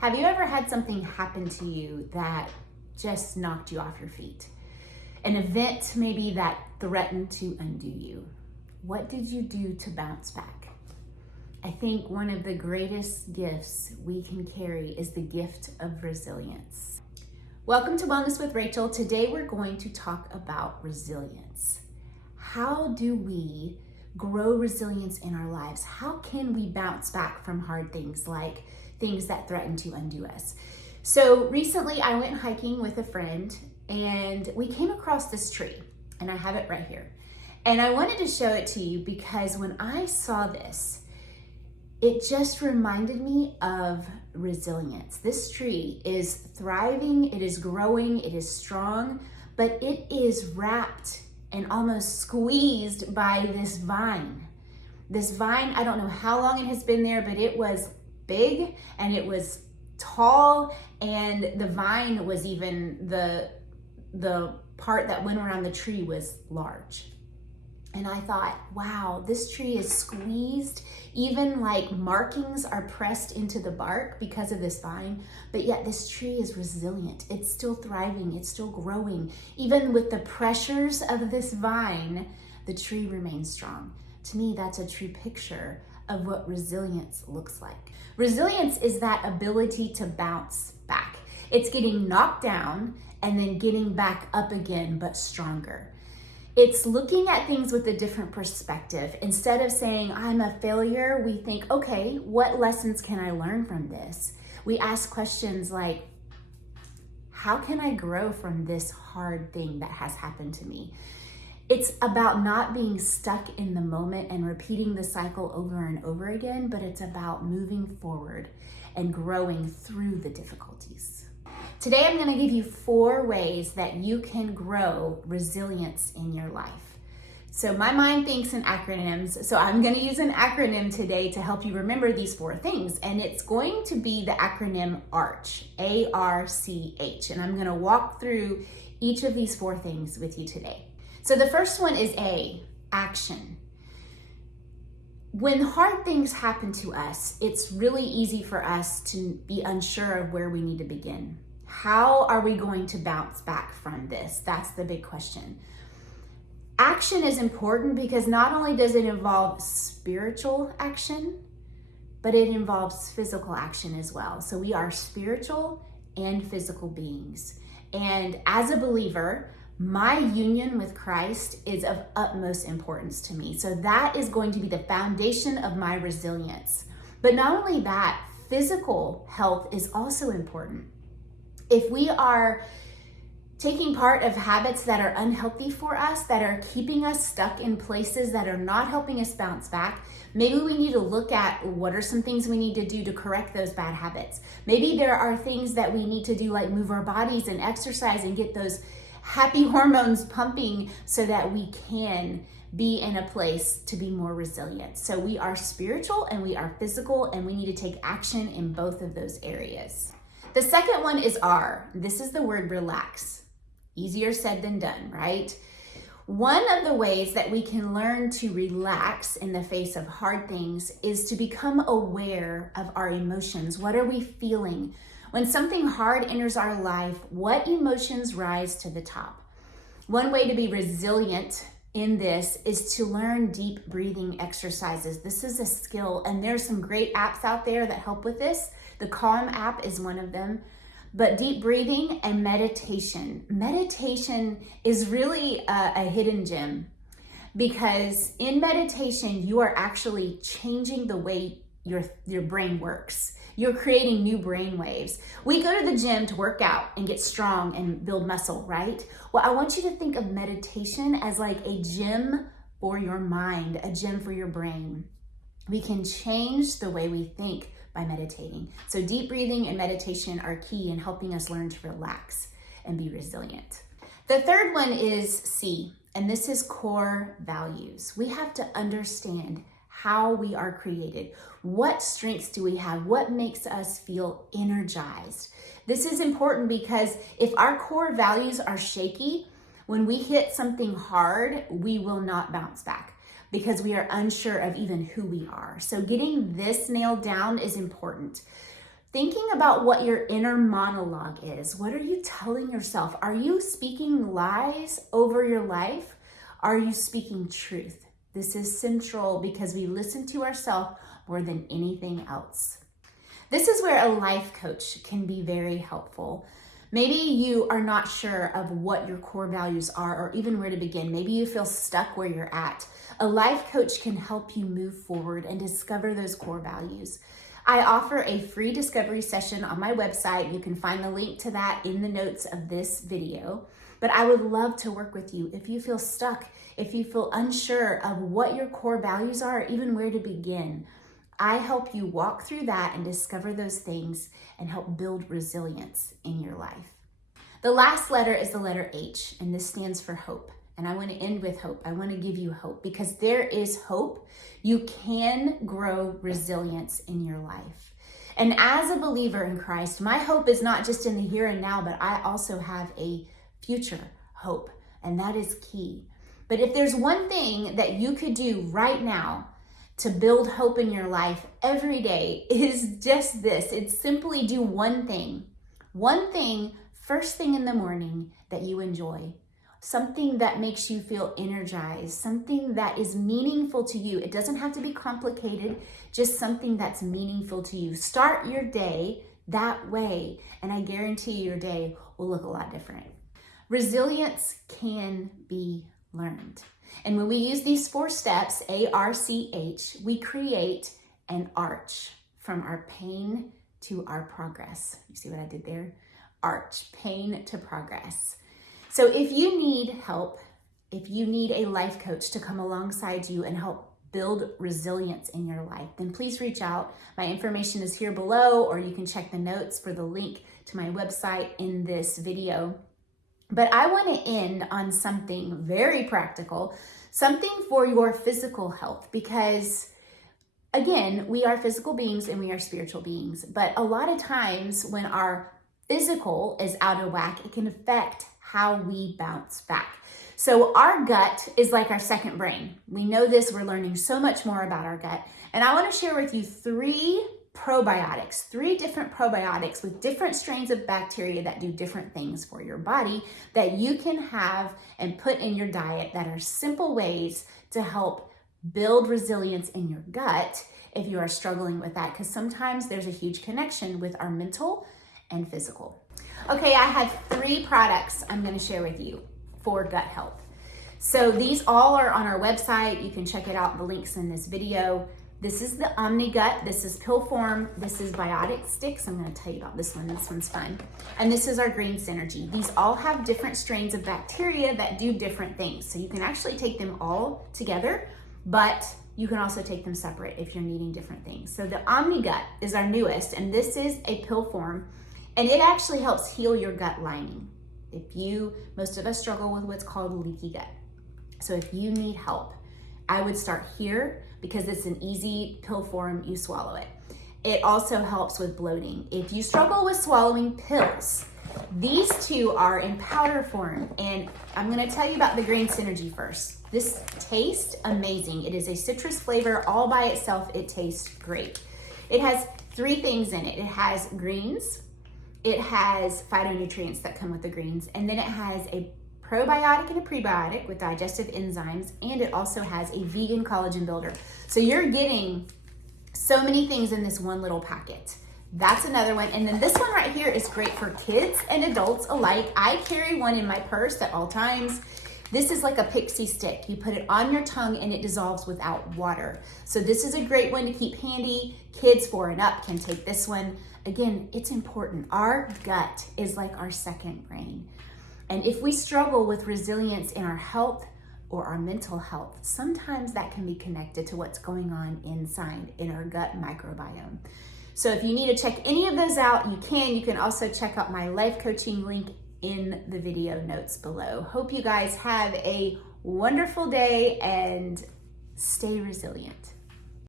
Have you ever had something happen to you that just knocked you off your feet? An event maybe that threatened to undo you. What did you do to bounce back? I think one of the greatest gifts we can carry is the gift of resilience. Welcome to Wellness with Rachel. Today we're going to talk about resilience. How do we grow resilience in our lives? How can we bounce back from hard things like things that threaten to undo us? So recently I went hiking with a friend and we came across this tree, and I have it right here. And I wanted to show it to you because when I saw this, it just reminded me of resilience. This tree is thriving, it is growing, it is strong, but it is wrapped and almost squeezed by this vine. This vine, I don't know how long it has been there, but it was big and it was tall, and the vine was even the part that went around the tree was large. And I thought, wow, this tree is squeezed, even like markings are pressed into the bark because of this vine, but yet this tree is resilient. It's still thriving, it's still growing. Even with the pressures of this vine, the tree remains strong. To me, that's a true picture of what resilience looks like. Resilience is that ability to bounce back. It's getting knocked down and then getting back up again, but stronger. It's looking at things with a different perspective. Instead of saying, I'm a failure, we think, okay, what lessons can I learn from this? We ask questions like, how can I grow from this hard thing that has happened to me? It's about not being stuck in the moment and repeating the cycle over and over again, but it's about moving forward and growing through the difficulties. Today, I'm going to give you 4 ways that you can grow resilience in your life. So my mind thinks in acronyms, so I'm going to use an acronym today to help you remember these 4 things, and it's going to be the acronym ARCH, A-R-C-H, and I'm going to walk through each of these 4 things with you today. So the first one is A, action. When hard things happen to us, it's really easy for us to be unsure of where we need to begin. How are we going to bounce back from this? That's the big question. Action is important because not only does it involve spiritual action, but it involves physical action as well. So we are spiritual and physical beings. And as a believer, my union with Christ is of utmost importance to me. So that is going to be the foundation of my resilience. But not only that, physical health is also important. If we are taking part of habits that are unhealthy for us, that are keeping us stuck in places that are not helping us bounce back, maybe we need to look at what are some things we need to do to correct those bad habits. Maybe there are things that we need to do, like move our bodies and exercise and get those happy hormones pumping so that we can be in a place to be more resilient. So we are spiritual and we are physical, and we need to take action in both of those areas. The second one is R. This is the word relax. Easier said than done, right? One of the ways that we can learn to relax in the face of hard things is to become aware of our emotions. What are we feeling? When something hard enters our life, what emotions rise to the top? One way to be resilient in this is to learn deep breathing exercises. This is a skill, and there's some great apps out there that help with this. The Calm app is one of them. But deep breathing and meditation. Meditation is really a hidden gem, because in meditation, you are actually changing the way your brain works. You're creating new brain waves. We go to the gym to work out and get strong and build muscle, right? Well, I want you to think of meditation as like a gym for your mind, a gym for your brain. We can change the way we think by meditating. So deep breathing and meditation are key in helping us learn to relax and be resilient. The third one is C, and this is core values. We have to understand how we are created. What strengths do we have? What makes us feel energized? This is important because if our core values are shaky, when we hit something hard, we will not bounce back. because we are unsure of even who we are. So getting this nailed down is important. thinking about what your inner monologue is. What are you telling yourself? Are you speaking lies over your life? Are you speaking truth? This is central because we listen to ourselves more than anything else. This is where a life coach can be very helpful. Maybe you are not sure of what your core values are or even where to begin. Maybe you feel stuck where you're at. A life coach can help you move forward and discover those core values. I offer a free discovery session on my website. You can find the link to that in the notes of this video. But I would love to work with you if you feel stuck, if you feel unsure of what your core values are, or even where to begin. I help you walk through that and discover those things and help build resilience in your life. The last letter is the letter H, and this stands for hope. And I want to end with hope. I want to give you hope because there is hope. You can grow resilience in your life. And as a believer in Christ, my hope is not just in the here and now, but I also have a future hope, and that is key. But if there's one thing that you could do right now to build hope in your life every day, is just this. It's simply do one thing first thing in the morning that you enjoy. Something that makes you feel energized, something that is meaningful to you. It doesn't have to be complicated, just something that's meaningful to you. Start your day that way, and I guarantee your day will look a lot different. Resilience can be learned. And when we use these 4 steps, ARCH, we create an arch from our pain to our progress. You see what I did there? Arch, pain to progress. So if you need help, if you need a life coach to come alongside you and help build resilience in your life, then please reach out. My information is here below, or you can check the notes for the link to my website in this video. But I want to end on something very practical, something for your physical health, because again, we are physical beings and we are spiritual beings. But a lot of times when our physical is out of whack, it can affect how we bounce back. So our gut is like our second brain. We know this, we're learning so much more about our gut. And I want to share with you 3 probiotics, 3 different probiotics with different strains of bacteria that do different things for your body that you can have and put in your diet that are simple ways to help build resilience in your gut if you are struggling with that, because sometimes there's a huge connection with our mental and physical. Okay, I have 3 products I'm going to share with you for gut health. So these all are on our website. You can check it out, the links in this video. This is the OmniGut, this is pill form, this is Biotic Sticks. I'm gonna tell you about this one, this one's fun. And this is our Green Synergy. These all have different strains of bacteria that do different things. So you can actually take them all together, but you can also take them separate if you're needing different things. So the OmniGut is our newest, and this is a pill form, and it actually helps heal your gut lining. Most of us struggle with what's called leaky gut. So if you need help, I would start here because it's an easy pill form, you swallow it. It also helps with bloating. If you struggle with swallowing pills, these 2 are in powder form, and I'm gonna tell you about the Green Synergy first. This tastes amazing. It is a citrus flavor all by itself. It tastes great. It has 3 things in it. It has greens, it has phytonutrients that come with the greens, and then it has a probiotic and a prebiotic with digestive enzymes, and it also has a vegan collagen builder. So you're getting so many things in this one little packet. That's another one. And then this one right here is great for kids and adults alike. I carry one in my purse at all times. This is like a pixie stick. You put it on your tongue and it dissolves without water. So this is a great one to keep handy. Kids 4 and up can take this one. Again, it's important. Our gut is like our second brain. And if we struggle with resilience in our health or our mental health, sometimes that can be connected to what's going on inside in our gut microbiome. So if you need to check any of those out, you can. You can also check out my life coaching link in the video notes below. Hope you guys have a wonderful day and stay resilient.